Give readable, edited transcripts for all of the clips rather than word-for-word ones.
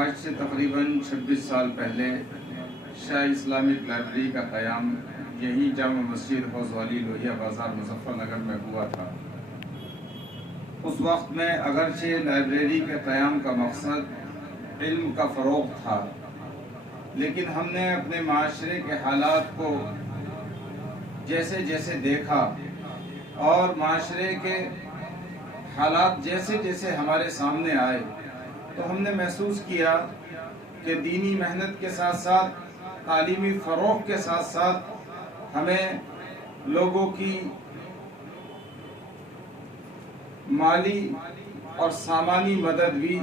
آج سے تقریباً 26 سال پہلے شاہ اسلامک لائبریری کا قیام یہی جامع مسجد حوض والی لوہیہ بازار مظفر نگر میں ہوا تھا۔ اس وقت میں اگرچہ لائبریری کے قیام کا مقصد علم کا فروغ تھا، لیکن ہم نے اپنے معاشرے کے حالات کو جیسے جیسے دیکھا اور معاشرے کے حالات جیسے جیسے ہمارے سامنے آئے تو ہم نے محسوس کیا کہ دینی محنت کے ساتھ ساتھ تعلیمی فروغ کے ساتھ ساتھ ہمیں لوگوں کی مالی اور سامانی مدد بھی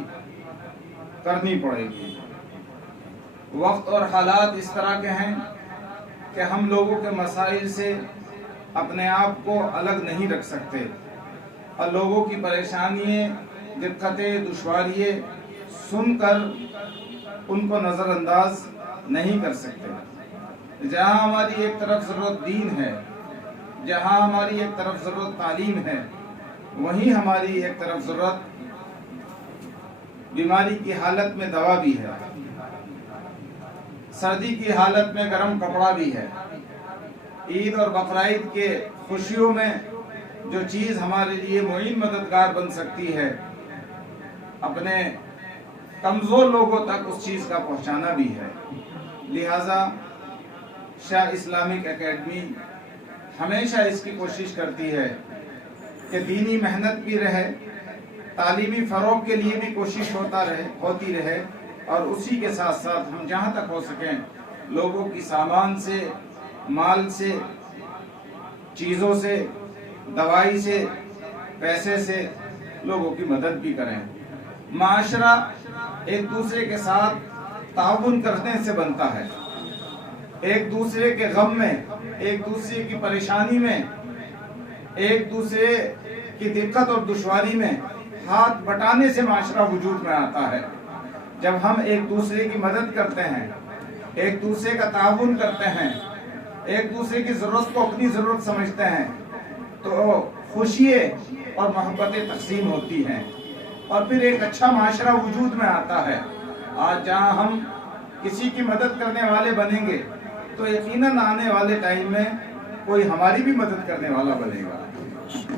کرنی پڑے گی۔ وقت اور حالات اس طرح کے ہیں کہ ہم لوگوں کے مسائل سے اپنے آپ کو الگ نہیں رکھ سکتے اور لوگوں کی پریشانیاں، دقتیں، دشواریاں سن کر ان کو نظر انداز نہیں کر سکتے۔ جہاں ہماری ایک طرف ضرورت دین ہے، جہاں ہماری ایک طرف ضرورت تعلیم ہے، وہیں ہماری ایک طرف ضرورت بیماری کی حالت میں دوا بھی ہے، سردی کی حالت میں گرم کپڑا بھی ہے۔ عید اور بقرعید کے خوشیوں میں جو چیز ہمارے لیے معین مددگار بن سکتی ہے، اپنے کمزور لوگوں تک اس چیز کا پہنچانا بھی ہے۔ لہذا شاہ اسلامک اکیڈمی ہمیشہ اس کی کوشش کرتی ہے کہ دینی محنت بھی رہے، تعلیمی فروغ کے لیے بھی کوشش ہوتی رہے اور اسی کے ساتھ ساتھ ہم جہاں تک ہو سکیں لوگوں کی سامان سے، مال سے، چیزوں سے، دوائی سے، پیسے سے لوگوں کی مدد بھی کریں۔ معاشرہ ایک دوسرے کے ساتھ تعاون کرنے سے بنتا ہے، ایک دوسرے کے غم میں، ایک دوسرے کی پریشانی میں، ایک دوسرے کی دقت اور دشواری میں ہاتھ بٹانے سے معاشرہ وجود میں آتا ہے۔ جب ہم ایک دوسرے کی مدد کرتے ہیں، ایک دوسرے کا تعاون کرتے ہیں، ایک دوسرے کی ضرورت کو اپنی ضرورت سمجھتے ہیں تو خوشیاں اور محبتیں تقسیم ہوتی ہیں اور پھر ایک اچھا معاشرہ وجود میں آتا ہے۔ آج جہاں ہم کسی کی مدد کرنے والے بنیں گے تو یقیناً آنے والے ٹائم میں کوئی ہماری بھی مدد کرنے والا بنے گا،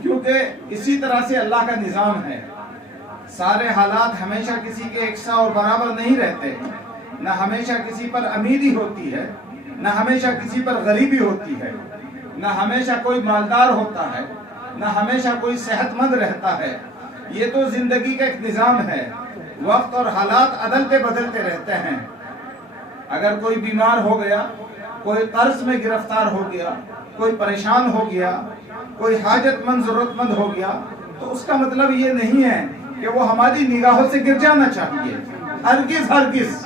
کیونکہ اسی طرح سے اللہ کا نظام ہے۔ سارے حالات ہمیشہ کسی کے یکساں اور برابر نہیں رہتے، نہ ہمیشہ کسی پر امیری ہوتی ہے، نہ ہمیشہ کسی پر غریبی ہوتی ہے، نہ ہمیشہ کوئی مالدار ہوتا ہے، نہ ہمیشہ کوئی صحت مند رہتا ہے۔ یہ تو زندگی کا ایک نظام ہے، وقت اور حالات عدلتے بدلتے رہتے ہیں۔ اگر کوئی بیمار ہو گیا، کوئی قرض میں گرفتار ہو گیا، کوئی پریشان ہو گیا، کوئی حاجت مند ضرورت مند ہو گیا تو اس کا مطلب یہ نہیں ہے کہ وہ ہماری نگاہوں سے گر جانا چاہیے۔ ہرگز ہرگز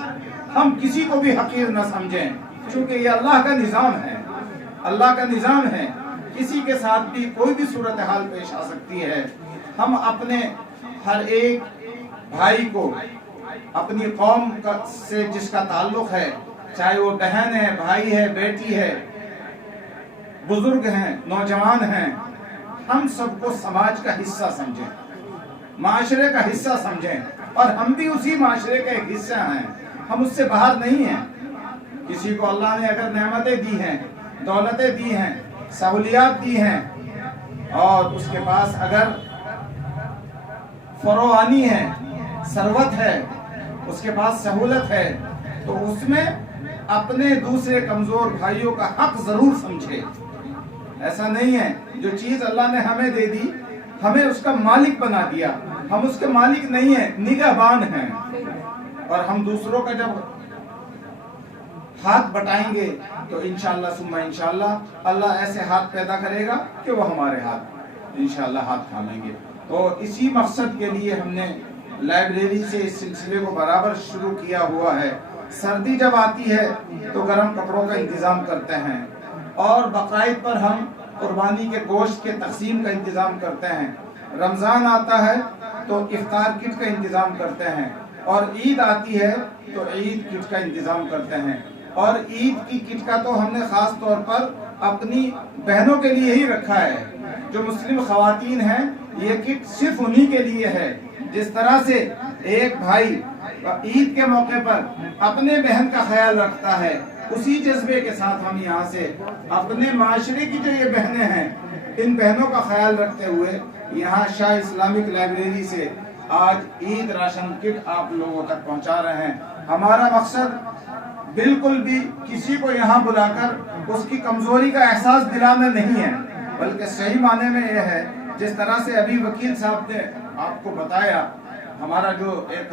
ہم کسی کو بھی حقیر نہ سمجھیں، چونکہ یہ اللہ کا نظام ہے، اللہ کا نظام ہے۔ کسی کے ساتھ بھی کوئی بھی صورتحال پیش آ سکتی ہے۔ ہم اپنے ہر ایک بھائی کو اپنی قوم سے جس کا تعلق ہے، چاہے وہ بہن ہے، بھائی ہے، بیٹی ہے، بزرگ ہیں، نوجوان ہیں، ہم سب کو سماج کا حصہ سمجھیں، معاشرے کا حصہ سمجھیں اور ہم بھی اسی معاشرے کا ایک حصہ ہیں، ہم اس سے باہر نہیں ہیں۔ کسی کو اللہ نے اگر نعمتیں دی ہیں، دولتیں دی ہیں، سہولیات دی ہیں اور اس کے پاس اگر فروانی ہے، ثروت ہے، اس کے پاس سہولت ہے تو اس میں اپنے دوسرے کمزور بھائیوں کا حق ضرور سمجھے۔ ایسا نہیں ہے جو چیز اللہ نے ہمیں دے دی ہمیں اس کا مالک بنا دیا، ہم اس کے مالک نہیں ہیں، نگہبان ہیں۔ اور ہم دوسروں کا جب ہاتھ بٹائیں گے تو انشاءاللہ ثم انشاءاللہ اللہ ایسے ہاتھ پیدا کرے گا کہ وہ ہمارے ہاتھ انشاءاللہ ہاتھ تھامیں گے۔ تو اسی مقصد کے لیے ہم نے لائبریری سے اس سلسلے کو برابر شروع کیا ہوا ہے۔ سردی جب آتی ہے تو گرم کپڑوں کا انتظام کرتے ہیں اور بقرعید پر ہم قربانی کے گوشت کے تقسیم کا انتظام کرتے ہیں۔ رمضان آتا ہے تو افطار کٹ کا انتظام کرتے ہیں اور عید آتی ہے تو عید کٹ کا انتظام کرتے ہیں۔ اور عید کی کٹ کا تو ہم نے خاص طور پر اپنی بہنوں کے لیے ہی رکھا ہے۔ جو مسلم خواتین ہیں یہ کٹ صرف انہی کے لیے ہے۔ جس طرح سے ایک بھائی عید کے موقع پر اپنے بہن کا خیال رکھتا ہے، اسی جذبے کے ساتھ ہم یہاں سے اپنے معاشرے کی جو یہ بہنیں ہیں ان بہنوں کا خیال رکھتے ہوئے یہاں شاہ اسلامک لائبریری سے آج عید راشن کٹ آپ لوگوں تک پہنچا رہے ہیں۔ ہمارا مقصد بالکل بھی کسی کو یہاں بلا کر اس کی کمزوری کا احساس دلانا نہیں ہے، بلکہ صحیح معنی میں یہ ہے جس طرح سے ابھی وکیل صاحب نے آپ کو بتایا، ہمارا جو ایک